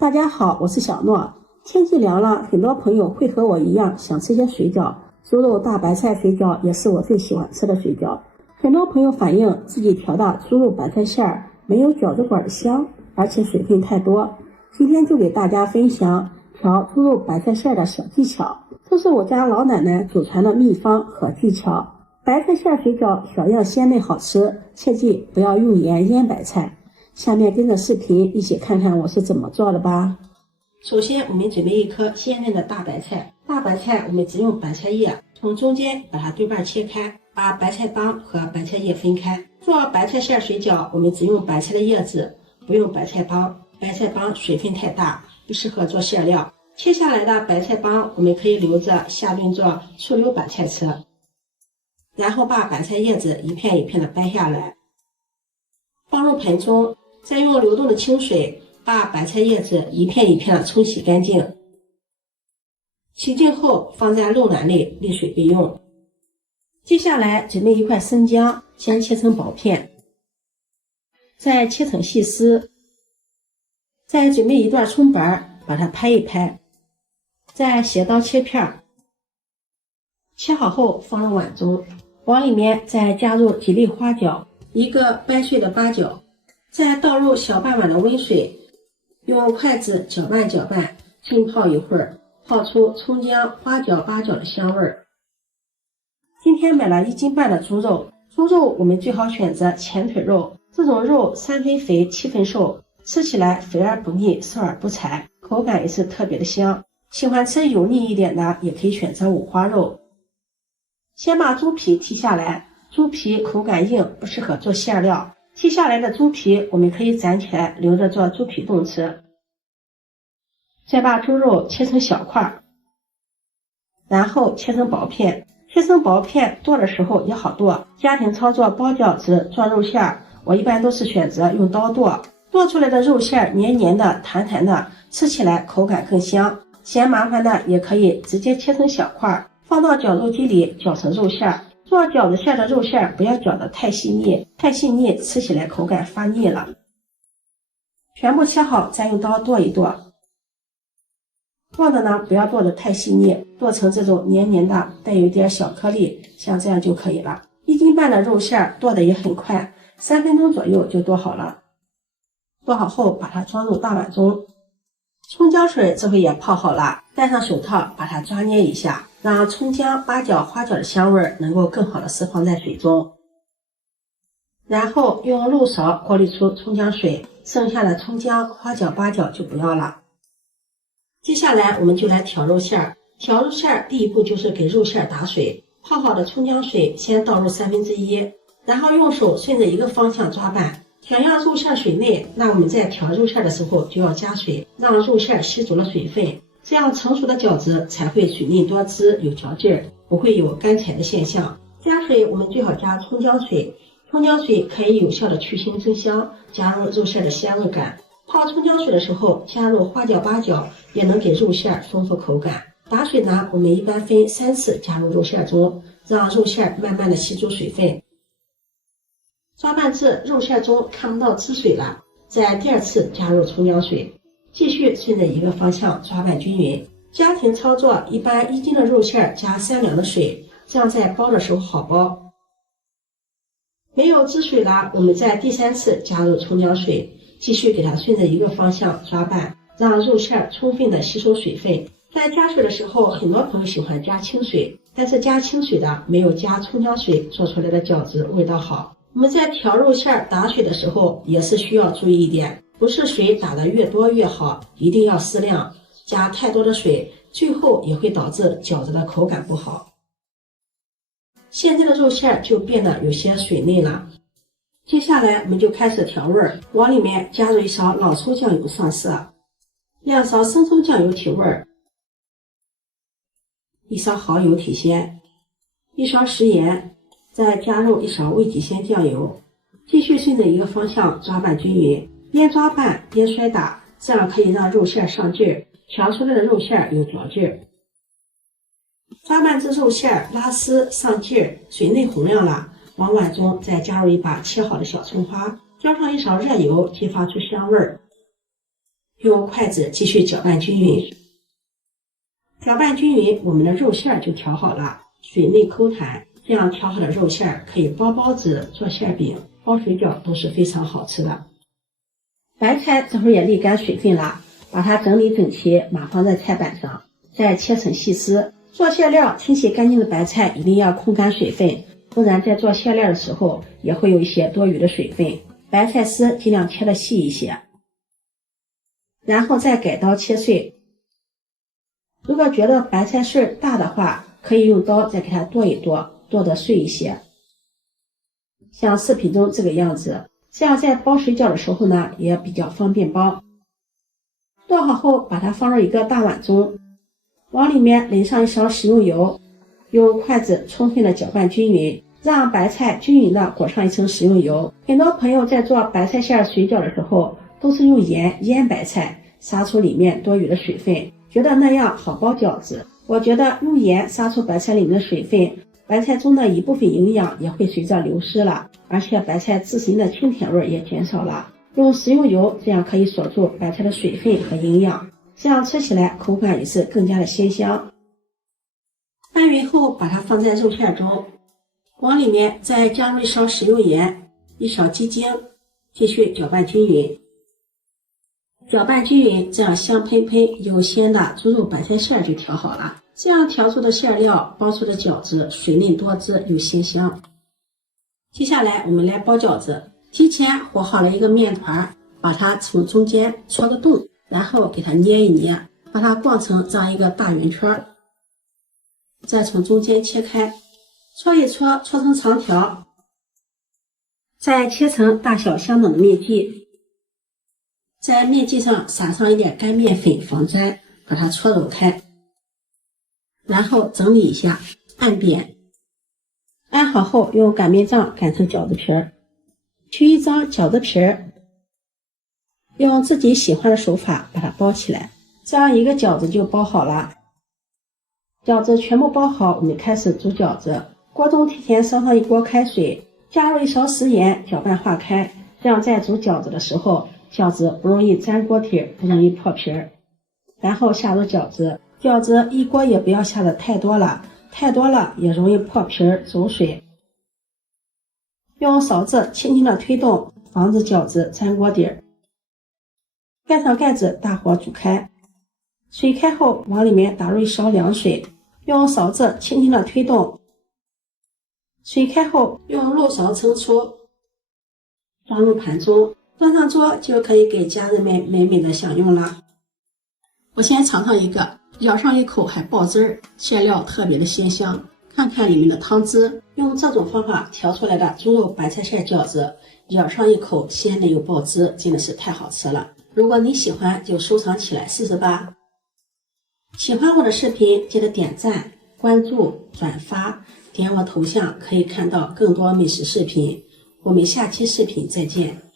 大家好，我是小诺。天气凉了，很多朋友会和我一样想吃些水饺，猪肉大白菜水饺也是我最喜欢吃的水饺。很多朋友反映自己调的猪肉白菜馅儿没有饺子馆的香，而且水分太多。今天就给大家分享调猪肉白菜馅儿的小技巧，这是我家老奶奶祖传的秘方和技巧。白菜馅儿水饺小样鲜嫩好吃，切记不要用盐腌白菜。下面跟着视频一起看看我是怎么做的吧。首先我们准备一颗鲜嫩的大白菜，大白菜我们只用白菜叶，从中间把它对半切开，把白菜帮和白菜叶分开。做白菜馅水饺我们只用白菜的叶子，不用白菜帮，白菜帮水分太大，不适合做馅料。切下来的白菜帮我们可以留着下顿做醋溜白菜吃。然后把白菜叶子一片一片的掰下来，放入盆中，再用流动的清水把白菜叶子一片一片的冲洗干净。洗净后放在漏篮里沥水备用。接下来准备一块生姜，先切成薄片，再切成细丝。再准备一段葱白，把它拍一拍，再斜刀切片。切好后放入碗中，往里面再加入几粒花椒，一个掰碎的八角，再倒入小半碗的温水，用筷子搅拌搅拌，浸泡一会儿，泡出葱姜、花椒、八角的香味儿。今天买了1斤半的猪肉，猪肉我们最好选择前腿肉，这种肉3分肥7分瘦，吃起来肥而不腻，瘦而不柴，口感也是特别的香。喜欢吃油腻一点的也可以选择五花肉。先把猪皮剔下来，猪皮口感硬，不适合做馅料。剔下来的猪皮我们可以攒起来留着做猪皮冻吃。再把猪肉切成小块，然后切成薄片。切成薄片剁的时候也好剁，家庭操作包饺子做肉馅，我一般都是选择用刀剁，剁出来的肉馅黏黏的弹弹的，吃起来口感更香。嫌麻烦的也可以直接切成小块，放到绞肉机里绞成肉馅。做饺子馅的肉馅不要绞得太细腻，太细腻吃起来口感发腻了。全部切好再用刀剁一剁，剁的呢不要剁得太细腻，剁成这种黏黏的带有一点小颗粒，像这样就可以了。1斤半的肉馅剁的也很快，3分钟左右就剁好了。剁好后把它装入大碗中，葱姜水这回也泡好了，戴上手套把它抓捏一下，让葱姜、八角、花椒的香味能够更好的释放在水中。然后用漏勺过滤出葱姜水，剩下的葱姜、花椒、八角就不要了。接下来我们就来调肉馅。调肉馅第一步就是给肉馅打水，泡好的葱姜水先倒入1/3，然后用手顺着一个方向抓拌。调让肉馅水嫩，那我们在调肉馅的时候就要加水，让肉馅吸足了水分，这样成熟的饺子才会水嫩多汁有嚼劲儿，不会有干柴的现象。加水我们最好加葱姜水，葱姜水可以有效的去腥增香，加入肉馅的鲜味感。泡葱姜水的时候加入花椒、八角，也能给肉馅丰富口感。打水呢，我们一般分3次加入肉馅中，让肉馅慢慢的吸足水分。抓拌至肉馅中看不到汁水了，再第2次加入葱姜水，继续顺着一个方向抓拌均匀。家庭操作一般1斤的肉馅加3两的水，这样在包的时候好包。没有汁水了，我们在第3次加入葱姜水，继续给它顺着一个方向抓拌，让肉馅充分的吸收水分。在加水的时候，很多朋友喜欢加清水，但是加清水的没有加葱姜水做出来的饺子味道好。我们在调肉馅打水的时候也是需要注意一点，不是水打得越多越好，一定要适量，加太多的水最后也会导致饺子的口感不好。现在的肉馅就变得有些水嫩了。接下来我们就开始调味，往里面加入1勺老抽酱油上色，2勺生抽酱油提味，1勺蚝油提鲜，1勺食盐，再加入1勺味极鲜酱油，继续顺着一个方向抓拌均匀，边抓拌边摔打，这样可以让肉馅上劲儿，调出来的肉馅有嚼劲儿。抓拌至肉馅拉丝上劲儿，水嫩红亮了，往碗中再加入一把切好的小葱花，浇上1勺热油，激发出香味儿。用筷子继续搅拌均匀。搅拌均匀，我们的肉馅就调好了，水嫩口弹。这样调好的肉馅可以包包子、做馅饼、包水饺都是非常好吃的。白菜这会儿也沥干水分了，把它整理整齐，码放在菜板上，再切成细丝。做馅料清洗干净的白菜一定要控干水分，不然在做馅料的时候也会有一些多余的水分。白菜丝尽量切的细一些，然后再改刀切碎。如果觉得白菜碎大的话，可以用刀再给它剁一剁，剁得碎一些，像视频中这个样子。这样在包水饺的时候呢，也比较方便包。剁好后，把它放入一个大碗中，往里面淋上一勺食用油，用筷子充分的搅拌均匀，让白菜均匀的裹上一层食用油。很多朋友在做白菜馅水饺的时候，都是用盐腌白菜，杀出里面多余的水分，觉得那样好包饺子。我觉得用盐杀出白菜里面的水分，白菜中的一部分营养也会随着流失了，而且白菜自身的清甜味也减少了。用食用油，这样可以锁住白菜的水分和营养，这样吃起来口感也是更加的鲜香。拌匀后，把它放在肉馅中，往里面再加入一勺食用盐，一勺鸡精，继续搅拌均匀。搅拌均匀，这样香喷喷又鲜的猪肉白菜馅就调好了。这样调出的馅料，包出的饺子水嫩多汁又鲜香。接下来我们来包饺子。提前和好了一个面团，把它从中间戳个洞，然后给它捏一捏，把它逛成这样一个大圆圈，再从中间切开，搓一搓，搓成长条，再切成大小相等的面剂。在面剂上撒上一点干面粉防粘，把它搓揉开，然后整理一下，按扁。按好后，用擀面杖擀成饺子皮儿，取一张饺子皮儿，用自己喜欢的手法把它包起来，这样一个饺子就包好了。饺子全部包好，我们开始煮饺子。锅中提前烧上一锅开水，加入一勺食盐，搅拌化开，这样在煮饺子的时候，饺子不容易粘锅底，不容易破皮儿。然后下入饺子，饺子一锅也不要下的太多了，太多了也容易破皮儿走水。用勺子轻轻的推动，防止饺子粘锅底。盖上盖子，大火煮开。水开后，往里面打入一勺凉水，用勺子轻轻的推动。水开后，用漏勺盛出，装入盘中，端上桌就可以给家人们美美的享用了。我先尝尝一个，咬上一口还爆汁儿，馅料特别的鲜香。看看里面的汤汁，用这种方法调出来的猪肉白菜馅饺子，咬上一口鲜嫩又爆汁，真的是太好吃了。如果你喜欢，就收藏起来试试吧。喜欢我的视频，记得点赞、关注、转发，点我头像可以看到更多美食视频。我们下期视频再见。